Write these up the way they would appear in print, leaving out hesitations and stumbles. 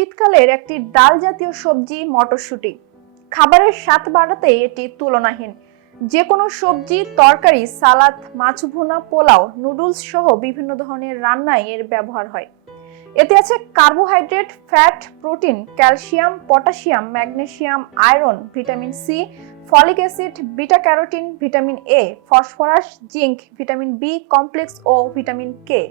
শীতকালের একটি ডাল জাতীয় সবজি মটরশুঁটি। খাবারের স্বাদ বাড়াতে এটি তুলনাহীন। যে কোনো সবজি, তরকারি, সালাদ, মাছ ভুনা, পোলাও, নুডলস সহ বিভিন্ন ধরনের রান্নায় এর ব্যবহার হয়। এতে আছে carbohydrate, fat, protein, calcium, potassium, magnesium, iron, vitamin C, folic acid, beta carotene, vitamin A, phosphorus, zinc, vitamin B complex ও ভিটামিন কে।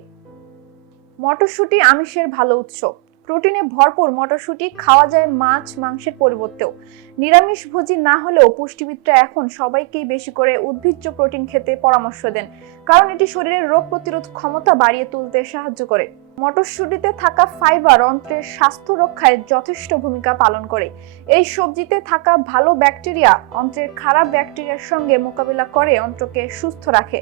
মটরশুঁটি আমিষের ভালো উৎস। প্রোটিনে ভরপুর মটরশুঁটি খাওয়া যায় মাছ, মাংসের পরিবর্তেও। নিরামিষভোজী না হলেও পুষ্টিবিদরা এখন সবাইকেই বেশি করে উদ্ভিজ্জ প্রোটিন খেতে পরামর্শ দেন, কারণ এটি শরীরের রোগ প্রতিরোধ ক্ষমতা বাড়িয়ে তুলতে সাহায্য করে। মটরশুঁটিতে থাকা ফাইবার অন্ত্রের স্বাস্থ্য রক্ষায় যথেষ্ট ভূমিকা পালন করে। এই সবজিতে থাকা ভালো ব্যাকটেরিয়া অন্ত্রের খারাপ ব্যাকটেরিয়ার সঙ্গে মোকাবিলা করে অন্ত্রকে সুস্থ রাখে।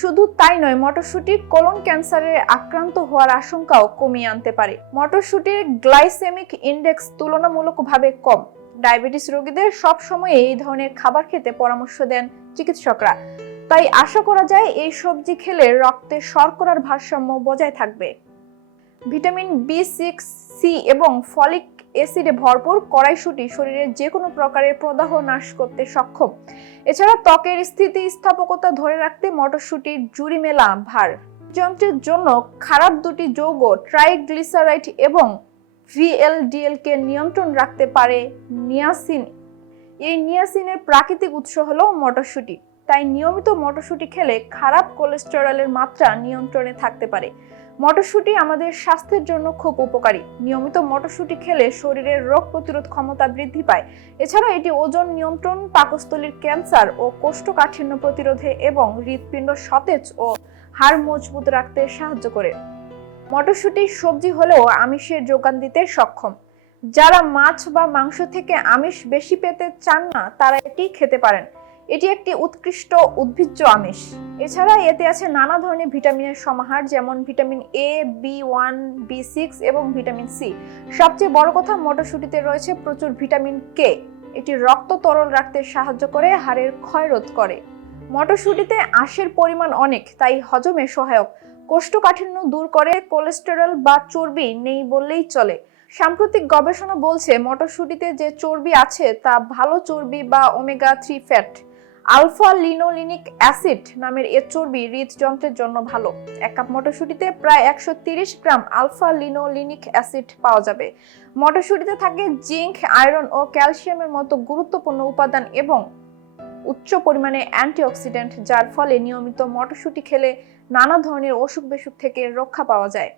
শুধু তাই নয়, মটরশুঁটি কোলন ক্যান্সারের আক্রান্ত হওয়ার আশঙ্কাও কমিয়ে আনতে পারে। মটরশুঁটির গ্লাইসেমিক ইন্ডেক্স তুলনামূলকভাবে কম। ডায়াবেটিস রোগীদের সব সময় এই ধরনের খাবার খেতে পরামর্শ দেন চিকিৎসকরা। তাই আশা করা যায় এই সবজি খেলে রক্তে শর্করার ভারসাম্য বজায় থাকবে। ভিটামিন বি6, সি এবং ফলিক অ্যাসিডে ভরপুর কড়াইশুঁটি শরীরের যে কোনো প্রকারের প্রদাহ নাশ করতে সক্ষম। এছাড়া ত্বকের স্থিতিস্থাপকতা ধরে রাখতে মটরশুঁটির জুড়ি মেলা ভার যন্ত্রের জন্য খারাপ দুটি যৌগ ট্রাইগ্লিসারাইড এবং ভিএলডিএল কে নিয়ন্ত্রণ রাখতে পারে নিয়াসিন। এই নিয়াসিনের প্রাকৃতিক উৎস হলো মটরশুঁটি। তাই নিয়মিত মটরশুঁটি খেলে খারাপ কোলেস্টেরলের মাত্রা নিয়ন্ত্রণে থাকতে পারে। মটরশুঁটি আমাদের স্বাস্থ্যের জন্য খুব উপকারী। নিয়মিত মটরশুঁটি খেলে শরীরের রোগ প্রতিরোধ ক্ষমতা বৃদ্ধি পায়। এছাড়া এটি ওজন নিয়ন্ত্রণ, পাকস্থলীর ক্যান্সার ও কোষ্ঠকাঠিন্য প্রতিরোধে এবং হৃৎপিণ্ড সতেজ ও হাড় মজবুত রাখতে সাহায্য করে। মটরশুঁটি সবজি হলেও আমিষের যোগান দিতে সক্ষম। যারা মাছ বা মাংস থেকে আমিষ বেশি পেতে চান না, তারা এটি খেতে পারেন। এটি একটি উৎকৃষ্ট উদ্ভিজ্জ আমিষ। এছাড়া এতে আছে নানা ধরনের ভিটামিনের সমাহার, যেমন ভিটামিন এ, বি1, বি6 এবং ভিটামিন সি। সবচেয়ে বড় কথা, মটরশুঁটিতে রয়েছে প্রচুর ভিটামিন কে। এটি রক্ত তরল রাখতে সাহায্য করে, হাড়ের ক্ষয় রোধ করে। মটরশুঁটিতে আঁশের পরিমাণ অনেক, তাই হজমে সহায়ক। কোষ্ঠকাঠিন্য দূর করে, কোলেস্টেরল বা চর্বি নেই বললেই চলে। সাম্প্রতিক গবেষণা বলছে মটরশুঁটিতে যে চর্বি আছে তা ভালো চর্বি বা omega three fat. Alpha linolenic acid নামের এ চর্বি হৃদযন্ত্রের জন্য ভালো। 1 কাপ মটরশুঁটিতে প্রায় 130 গ্রাম আলফা লিনোলিনিক অ্যাসিড পাওয়া যাবে। মটরশুঁটিতে থাকে জিঙ্ক, আয়রন ও ক্যালসিয়ামের মতো গুরুত্বপূর্ণ উপাদান এবং উচ্চ পরিমাণে অ্যান্টিঅক্সিডেন্ট, যার ফলে নিয়মিত মটরশুঁটি খেলে নানা ধরনের অসুখ-বিসুখ থেকে রক্ষা পাওয়া যায়।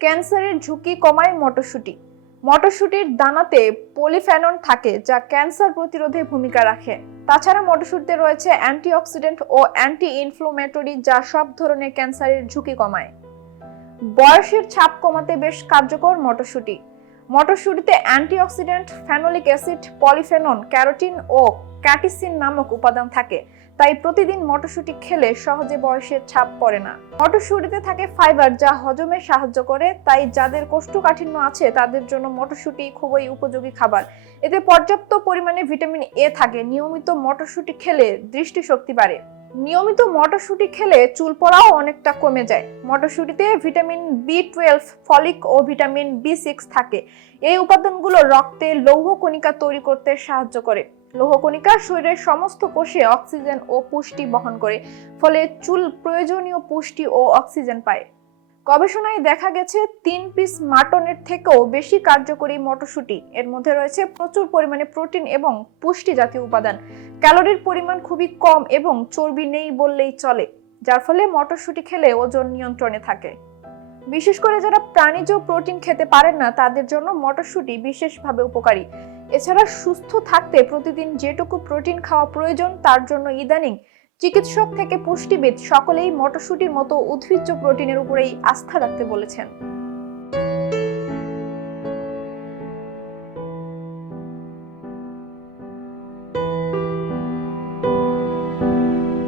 ক্যান্সারের ঝুঁকি কমায় মটরশুঁটি। মটরশুঁটির দানাতে পলিফেনল থাকে, যা ক্যান্সার প্রতিরোধে ভূমিকা রাখে। তাছাড়া মটরশুঁটিতে রয়েছে অ্যান্টিঅক্সিডেন্ট ও অ্যান্টি ইনফ্লামেটরি, যা সব ধরনের ক্যান্সারের ঝুঁকি কমায়। বয়সের ছাপ কমাতে বেশ কার্যকর মটরশুঁটি। মটরশুঁটিতে antioxidant, phenolic acid, polyphenol, carotene ও ক্যাটিসিন নামক উপাদান থাকে। তাই প্রতিদিন মটরশুঁটি খেলে সহজে বয়সের ছাপ পড়ে না। মটরশুঁটিতে থাকে ফাইবার, যা হজমে সাহায্য করে। তাই যাদের কোষ্ঠকাঠিন্য আছে তাদের জন্য মটরশুঁটি খুবই উপযোগী খাবার। এতে পর্যাপ্ত পরিমাণে ভিটামিন এ থাকে। নিয়মিত মটরশুঁটি খেলে দৃষ্টিশক্তি বাড়ে। নিয়মিত মটরশুঁটি খেলে চুল পড়াও অনেকটা কমে যায়। মটরশুঁটিতে ভিটামিন বি12, ফলিক ও ভিটামিন বি6 থাকে। এই উপাদানগুলো রক্তে লৌহ কণিকা তৈরি করতে সাহায্য করে। লৌহ কণিকা শরীরের সমস্ত কোষে অক্সিজেন ও পুষ্টি বহন করে, ফলে চুল প্রয়োজনীয় পুষ্টি ও অক্সিজেন পায়। গবেষণায় দেখা গেছে 3 পিস মাটনের থেকেও বেশি কার্যকরী মটরশুঁটি। এর মধ্যে রয়েছে প্রচুর পরিমাণে প্রোটিন এবং পুষ্টি জাতীয় উপাদান। ক্যালোরির পরিমাণ খুবই কম এবং চর্বি নেই বললেই চলে, যার ফলে মটরশুঁটি খেলে ওজন নিয়ন্ত্রণে থাকে। বিশেষ করে যারা প্রাণীজ প্রোটিন খেতে পারেন না, তাদের জন্য মটরশুঁটি বিশেষভাবে উপকারী। এছাড়া সুস্থ থাকতে প্রতিদিন যেটুকু প্রোটিন খাওয়া প্রয়োজন, তার জন্য ইদানিং চিকিৎসক থেকে পুষ্টিবিদ সকলেই মটরশুঁটির মতো উদ্ভিজ্জ প্রোটিনের উপরেই আস্থা রাখতে বলেছেন।